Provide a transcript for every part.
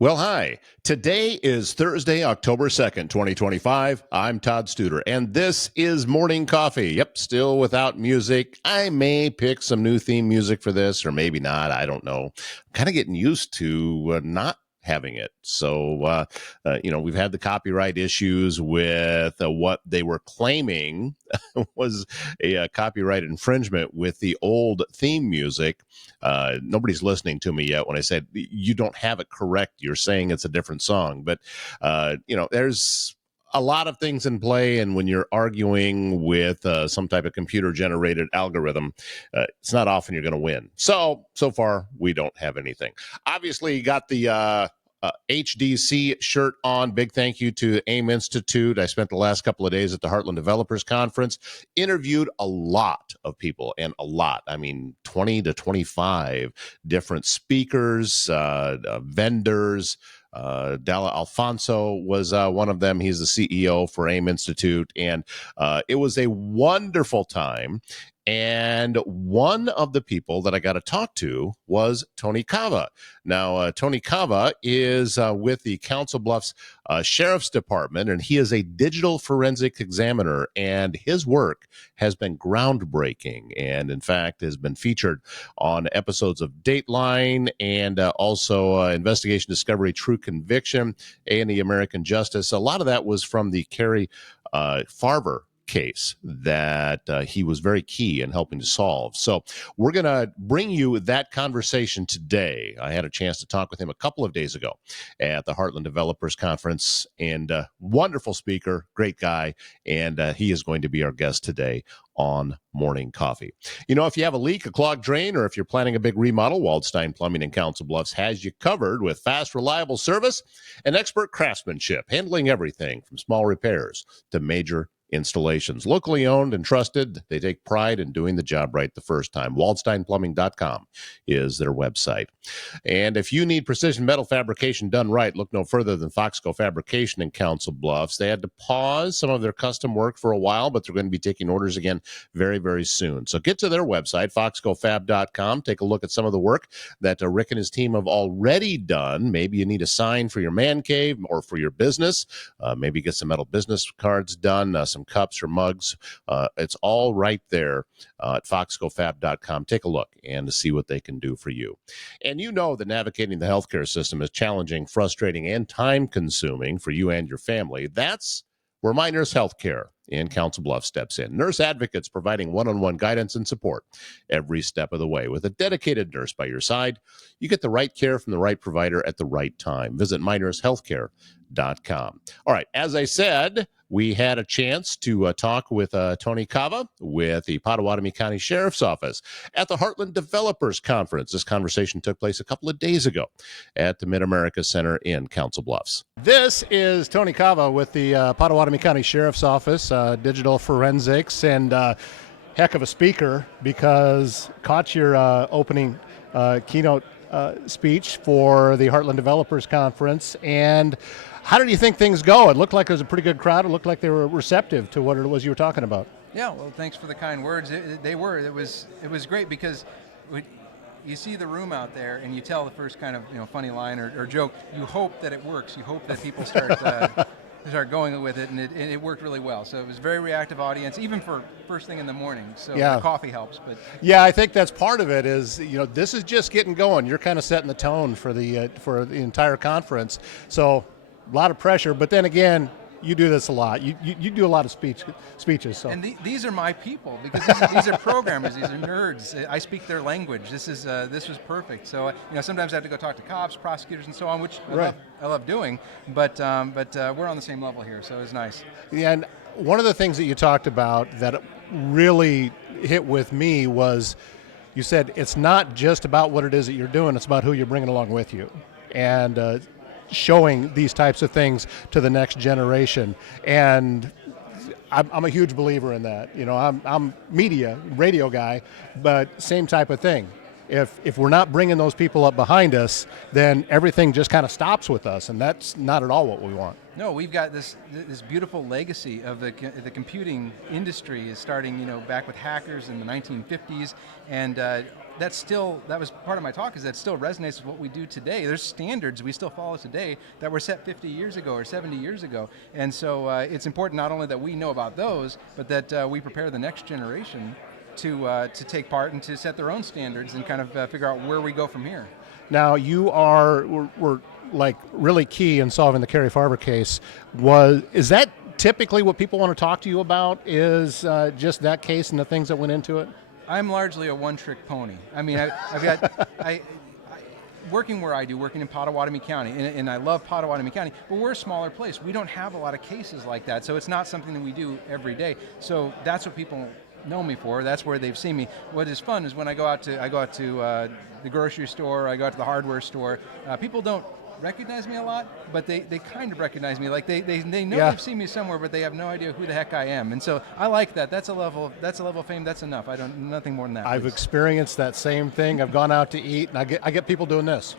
Well, hi. Today is Thursday, October 2nd, 2025. I'm Todd Studer, and this is Morning Coffee. Yep, still without music. I may pick some new theme music for this, or maybe not. I don't know. I'm kind of getting used to not having it. So, we've had the copyright issues with what they were claiming was a copyright infringement with the old theme music. Nobody's listening to me yet when I said you don't have it correct. You're saying it's a different song, but there's a lot of things in play, and when you're arguing with some type of computer generated algorithm, it's not often you're going to win. So far we don't have anything. Obviously, you got the HDC shirt on. Big thank you to AIM Institute. I spent the last couple of days at the Heartland Developers Conference, interviewed a lot of people, and a lot, I mean, 20 to 25 different speakers, vendors. Dalla Alfonso was one of them. He's the CEO for AIM Institute, and it was a wonderful time. And one of the people that I got to talk to was Tony Kava. Now, Tony Kava is with the Council Bluffs Sheriff's Department, and he is a digital forensic examiner, and his work has been groundbreaking and, in fact, has been featured on episodes of Dateline and also Investigation Discovery True Conviction, A&E American Justice. A lot of that was from the Cari Farver case that he was very key in helping to solve. So we're going to bring you that conversation today. I had a chance to talk with him a couple of days ago at the Heartland Developers Conference, and wonderful speaker, great guy, and he is going to be our guest today on Morning Coffee. You know, if you have a leak, a clogged drain, or if you're planning a big remodel, Waldstein Plumbing in Council Bluffs has you covered with fast, reliable service and expert craftsmanship, handling everything from small repairs to major installations. Locally owned and trusted, they take pride in doing the job right the first time. WaldsteinPlumbing.com is their website. And if you need precision metal fabrication done right, look no further than Foxco Fabrication in Council Bluffs. They had to pause some of their custom work for a while, but they're going to be taking orders again very, very soon. So get to their website, FoxcoFab.com. Take a look at some of the work that Rick and his team have already done. Maybe you need a sign for your man cave or for your business. Maybe get some metal business cards done, some cups or mugs. It's all right there at foxcofab.com. Take a look and see what they can do for you. And you know that navigating the healthcare system is challenging, frustrating, and time-consuming for you and your family. That's where My Nurse Healthcare in Council Bluffs steps in. Nurse advocates providing one-on-one guidance and support every step of the way. With a dedicated nurse by your side, you get the right care from the right provider at the right time. Visit mynursehealthcare.com. All right, as I said, we had a chance to talk with Tony Kava with the Pottawattamie County Sheriff's Office at the Heartland Developers Conference. This conversation took place a couple of days ago at the Mid-America Center in Council Bluffs. This is Tony Kava with the Pottawattamie County Sheriff's Office, digital forensics, and heck of a speaker, because caught your opening keynote speech for the Heartland Developers Conference. And how did you think things go? It looked like it was a pretty good crowd. It looked like they were receptive to what it was you were talking about. Yeah, well, thanks for the kind words. They were. It was great because you see the room out there and you tell the first kind of funny line or joke. You hope that it works. You hope that people start going with it, and it worked really well. So it was a very reactive audience, even for first thing in the morning. So yeah. The coffee helps. But yeah, I think that's part of it. Is this is just getting going. You're kind of setting the tone for the entire conference. So a lot of pressure, but then again, you do this a lot. You do a lot of speeches. So. And these are my people, because these are programmers. These are nerds. I speak their language. This was perfect. So sometimes I have to go talk to cops, prosecutors, and so on, which I love doing. But we're on the same level here, so it's nice. Yeah, and one of the things that you talked about that really hit with me was you said it's not just about what it is that you're doing. It's about who you're bringing along with you, and showing these types of things to the next generation. And I'm a huge believer in that. I'm media, radio guy, but same type of thing. If we're not bringing those people up behind us, then everything just kind of stops with us, and that's not at all what we want. No, we've got this beautiful legacy of the computing industry is starting, back with hackers in the 1950s, and that was part of my talk, is that still resonates with what we do today. There's standards we still follow today that were set 50 years ago or 70 years ago. And so it's important not only that we know about those, but that we prepare the next generation to take part and to set their own standards and kind of figure out where we go from here. Now we're like really key in solving the Cari Farver case. Is that typically what people want to talk to you about, is just that case and the things that went into it? I'm largely a one-trick pony. I mean, I've got, working where I do, working in Pottawattamie County, and I love Pottawattamie County, but we're a smaller place. We don't have a lot of cases like that, so it's not something that we do every day. So that's what people know me for. That's where they've seen me. What is fun is when I go out to the grocery store, I go out to the hardware store. People don't recognize me a lot, but they kind of recognize me. Like they know they've seen me somewhere, but they have no idea who the heck I am. And so I like that. That's a level of fame. That's enough. I don't nothing more than that. I've experienced that same thing. I've gone out to eat, and I get people doing this.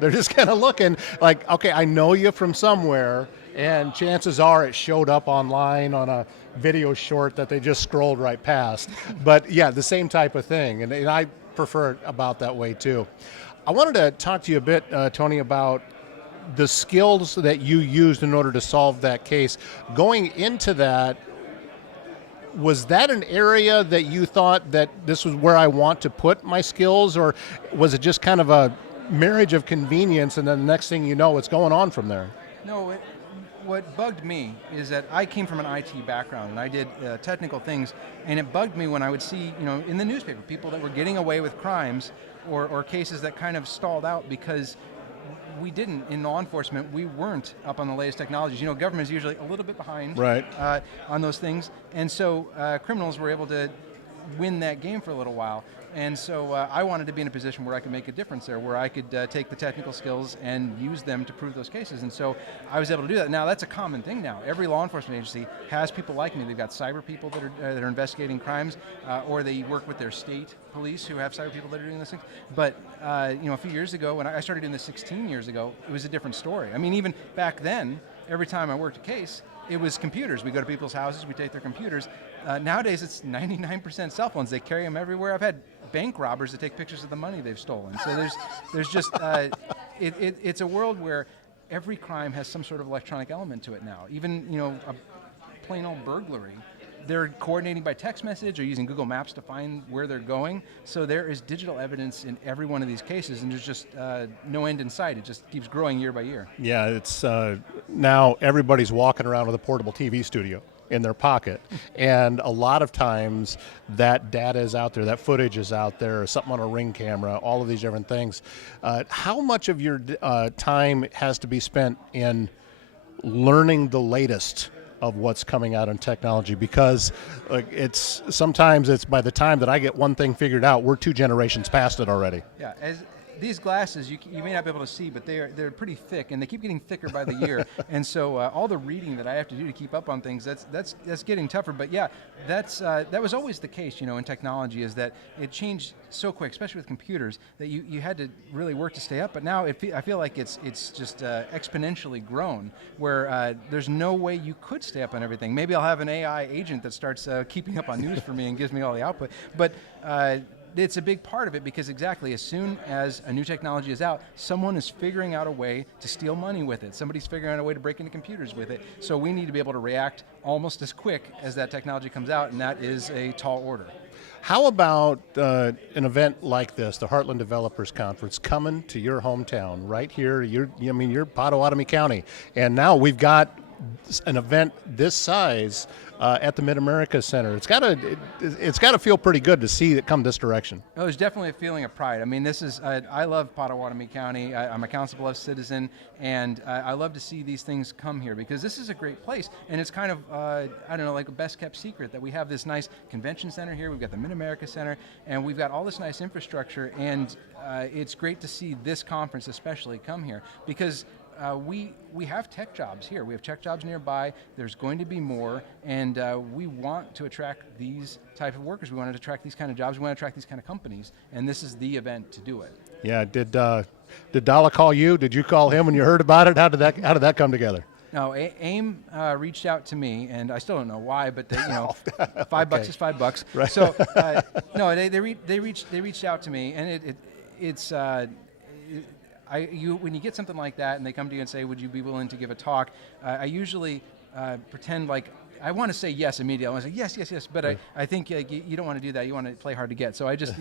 They're just kind of looking like, okay, I know you from somewhere, and chances are it showed up online on a video short that they just scrolled right past. But yeah, the same type of thing, and I prefer it about that way too. I wanted to talk to you a bit, Tony, about the skills that you used in order to solve that case. Going into that, was that an area that you thought that this was where I want to put my skills, or was it just kind of a marriage of convenience, and then the next thing you know, what's going on from there? No, what bugged me is that I came from an IT background, and I did technical things, and it bugged me when I would see, in the newspaper, people that were getting away with crimes or cases that kind of stalled out because we didn't, in law enforcement, we weren't up on the latest technologies. Government is usually a little bit behind on those things, and so criminals were able to win that game for a little while. And so I wanted to be in a position where I could make a difference there, where I could take the technical skills and use them to prove those cases. And so I was able to do that. Now that's a common thing now. Every law enforcement agency has people like me. They've got cyber people that are investigating crimes, or they work with their state police who have cyber people that are doing those things. But a few years ago, when I started doing this 16 years ago, it was a different story. I mean, even back then, every time I worked a case, it was computers. We go to people's houses, we take their computers. Nowadays, it's 99% cell phones. They carry them everywhere. I've had bank robbers that take pictures of the money they've stolen. So there's just, it's a world where every crime has some sort of electronic element to it now. Even, a plain old burglary, they're coordinating by text message or using Google Maps to find where they're going. So there is digital evidence in every one of these cases, and there's just no end in sight. It just keeps growing year by year. Yeah, it's now everybody's walking around with a portable TV studio in their pocket, and a lot of times that data is out there, that footage is out there, something on a Ring camera, all of these different things. How much of your time has to be spent in learning the latest of what's coming out in technology? Because sometimes it's by the time that I get one thing figured out, we're 2 generations past it already. Yeah, these glasses, you may not be able to see, but they're pretty thick, and they keep getting thicker by the year. And so all the reading that I have to do to keep up on things, that's getting tougher. But yeah, that was always the case, in technology, is that it changed so quick, especially with computers, that you had to really work to stay up. But now I feel like it's just exponentially grown, where there's no way you could stay up on everything. Maybe I'll have an AI agent that starts keeping up on news for me and gives me all the output. But it's a big part of it, because exactly as soon as a new technology is out, someone is figuring out a way to steal money with it. Somebody's figuring out a way to break into computers with it. So we need to be able to react almost as quick as that technology comes out, and that is a tall order. How about an event like this, the Heartland Developers Conference, coming to your hometown right here? You're Pottawattamie County, and now we've got an event this size at the Mid-America Center. It's got to feel pretty good to see it come this direction. Oh, there's definitely a feeling of pride. I mean, I love Pottawattamie County. I'm a Council Bluffs citizen, and I love to see these things come here, because this is a great place, and it's kind of, like a best kept secret that we have this nice convention center here. We've got the Mid-America Center, and we've got all this nice infrastructure, and it's great to see this conference especially come here, because we have tech jobs here. We have tech jobs nearby. There's going to be more, and we want to attract these type of workers. We want to attract these kind of jobs. We want to attract these kind of companies, and this is the event to do it. Yeah. Did Dalla call you? Did you call him when you heard about it? How did that come together? No, AIM reached out to me, and I still don't know why, but they, $5 is $5. Right. So no, they reached out to me, and it's when you get something like that, and they come to you and say, "Would you be willing to give a talk?" I usually pretend like I want to say yes immediately. I want to say yes, but right. I think you don't want to do that. You want to play hard to get. So I just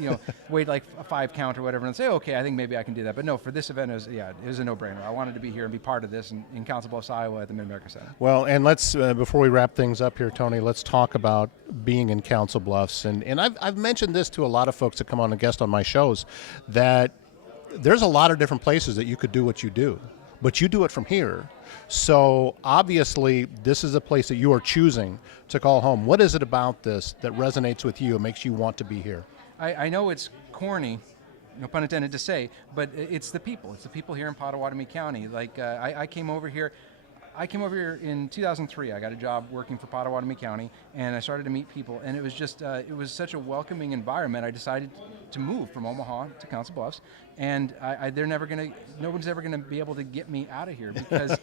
wait like a 5 count or whatever and say, okay, I think maybe I can do that. But no, for this event, it was a no-brainer. I wanted to be here and be part of this in Council Bluffs, Iowa at the Mid-America Center. Well, and let's before we wrap things up here, Tony, let's talk about being in Council Bluffs. And I've mentioned this to a lot of folks that come on and guest on my shows, that there's a lot of different places that you could do what you do, but you do it from here. So obviously, this is a place that you are choosing to call home. What is it about this that resonates with you and makes you want to be here? I know it's corny, no pun intended to say, but it's the people. It's the people here in Pottawattamie County. Like I came over here. In 2003. I got a job working for Pottawattamie County, and I started to meet people, and it was just it was such a welcoming environment. I decided to move from Omaha to Council Bluffs, and no one's ever gonna be able to get me out of here, because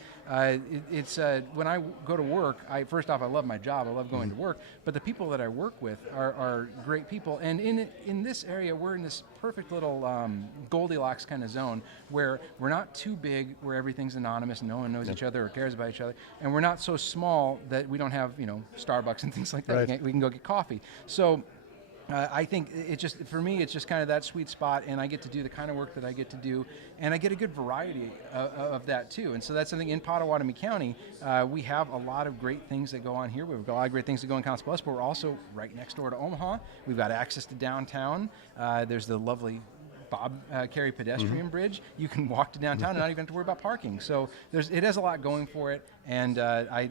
it's when I go to work, first off, I love my job. I love going to work, but the people that I work with are great people, and in this area, we're in this perfect little Goldilocks kind of zone where we're not too big, where everything's anonymous and no one knows each other or cares about each other, and we're not so small that we don't have Starbucks and things like that. Right. We can go get coffee. So I think for me, it's just kind of that sweet spot, and I get to do the kind of work that I get to do, and I get a good variety of that too. And so that's something in Pottawattamie County. We have a lot of great things that go on here. We've got a lot of great things that go in Council Bluffs, but we're also right next door to Omaha. We've got access to downtown. There's the lovely Cari pedestrian bridge. You can walk to downtown and not even have to worry about parking. So it has a lot going for it, and I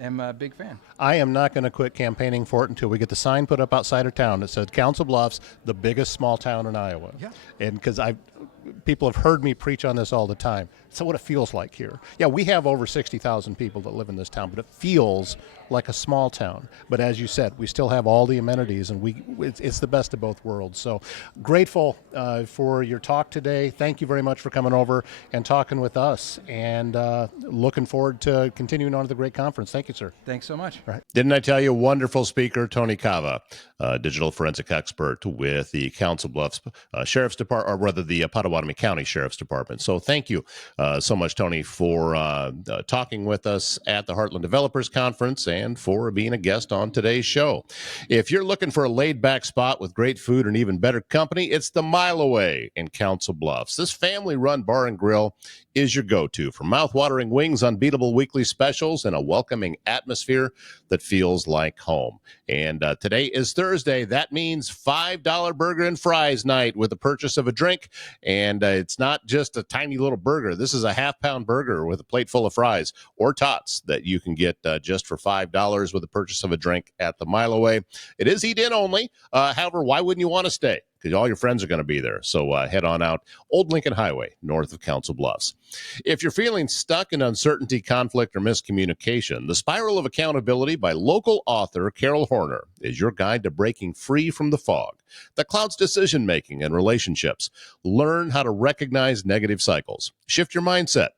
am a big fan. I am not going to quit campaigning for it until we get the sign put up outside of town that says Council Bluffs, the biggest small town in Iowa. Yeah. And because people have heard me preach on this all the time. So what it feels like here. Yeah, we have over 60,000 people that live in this town, but it feels like a small town. But as you said, we still have all the amenities, and it's the best of both worlds. So grateful for your talk today. Thank you very much for coming over and talking with us, and looking forward to continuing on to the great conference. Thank you, sir. Thanks so much. Right. Didn't I tell you, wonderful speaker, Tony Kava, digital forensic expert with the Council Bluffs Sheriff's Department, or rather the Pottawattamie County Sheriff's Department. So thank you so much, Tony, for talking with us at the Heartland Developers Conference and for being a guest on today's show. If you're looking for a laid-back spot with great food and even better company, it's the Mile Away in Council Bluffs. This family-run bar and grill is your go-to for mouth-watering wings, unbeatable weekly specials, and a welcoming atmosphere that feels like home. And today is Thursday. That means $5 burger and fries night with the purchase of a drink. And it's not just a tiny little burger. This is a half-pound burger with a plate full of fries or tots that you can get just for $5 with the purchase of a drink at the Mile Away. It is eat-in only. However, why wouldn't you want to stay? Because all your friends are going to be there. So head on out, Old Lincoln Highway, north of Council Bluffs. If you're feeling stuck in uncertainty, conflict, or miscommunication, The Spiral of Accountability by local author Carol Horner is your guide to breaking free from the fog that clouds decision-making and relationships. Learn how to recognize negative cycles, shift your mindset,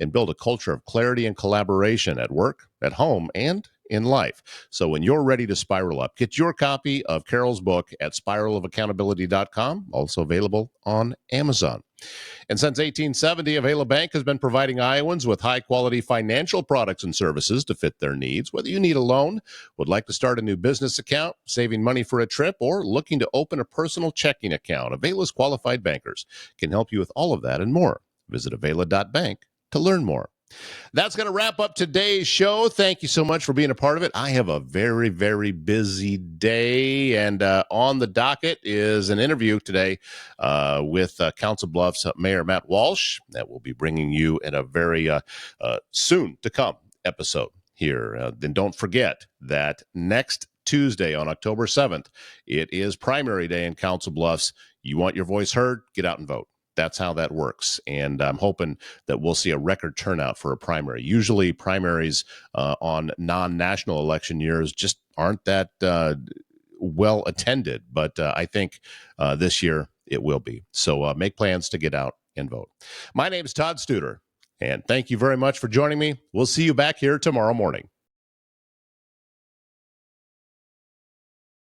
and build a culture of clarity and collaboration at work, at home, and in life. So when you're ready to spiral up, get your copy of Carol's book at spiralofaccountability.com, also available on Amazon. And since 1870, Avela Bank has been providing Iowans with high-quality financial products and services to fit their needs. Whether you need a loan, would like to start a new business account, saving money for a trip, or looking to open a personal checking account, Avela's qualified bankers can help you with all of that and more. Visit avela.bank to learn more. That's going to wrap up today's show. Thank you so much for being a part of it. I have a very, very busy day, and on the docket is an interview today with Council Bluffs Mayor Matt Walsh that we'll be bringing you in a very soon to come episode here. Then don't forget that next Tuesday on October 7th, it is primary day in Council Bluffs. You want your voice heard? Get out and vote. That's how that works. And I'm hoping that we'll see a record turnout for a primary. Usually primaries on non-national election years just aren't that well attended. But I think this year it will be. So make plans to get out and vote. My name is Todd Studer. And thank you very much for joining me. We'll see you back here tomorrow morning.